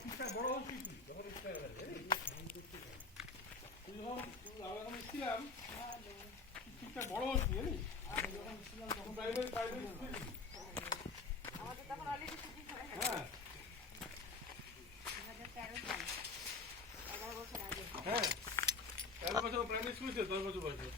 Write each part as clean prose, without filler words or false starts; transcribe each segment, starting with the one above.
ঠিকঠাক বড় হচ্ছিস তুই যখন ইচ্ছা হবে তুই যখন যখন ছিলাম ঠিকঠাক বড় হচ্ছি জানিস যখন প্রাইমারি স্কুলে আমাদের তখন অলরেডি ছুটি হয়ে গেছে। হ্যাঁ 2013 সাল 11 বছর আগে। হ্যাঁ 11 বছর প্রাইমারি স্কুলে ছিল 10 বছর বয়সে।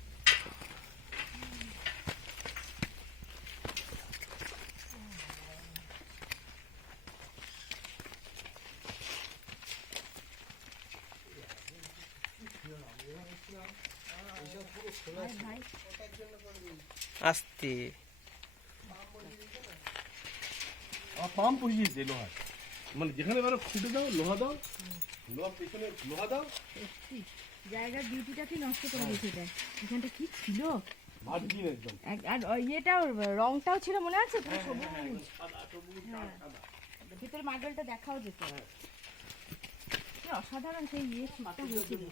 আস্তে পাম্প বসিয়েছে লোহার মানে যেখানে বেরো খুঁটে দাও লোহা দাও লোহার পেছনে লোহা দাও জায়গার বিউটিটা কি নষ্ট করে দিয়েছে এটা এখানটা কি ছিল ভার্জিন একদম আর ইয়েটাও রংটাও ছিল মনে আছে পুরো সবুজ ভিতরে মার্বেলটা দেখাও যেত কি অসাধারণ সেই ইয়ে শীতটা হয়েছিল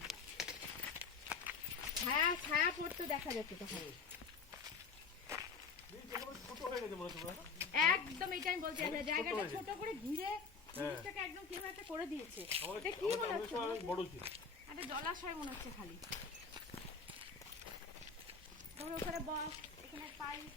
ছায়া ছায়া পড়তে দেখা যাচ্ছে তখন একদম এটা আমি বলছি জায়গাটা ছোট করে ঘিরে জিনিসটাকে একদম কিভাবে একটা করে দিয়েছে এটা কি মনে হচ্ছে বড় ছিল একটা জলাশয় মনে হচ্ছে খালি তারপরে ওখানে বক্স এখানে পাইপ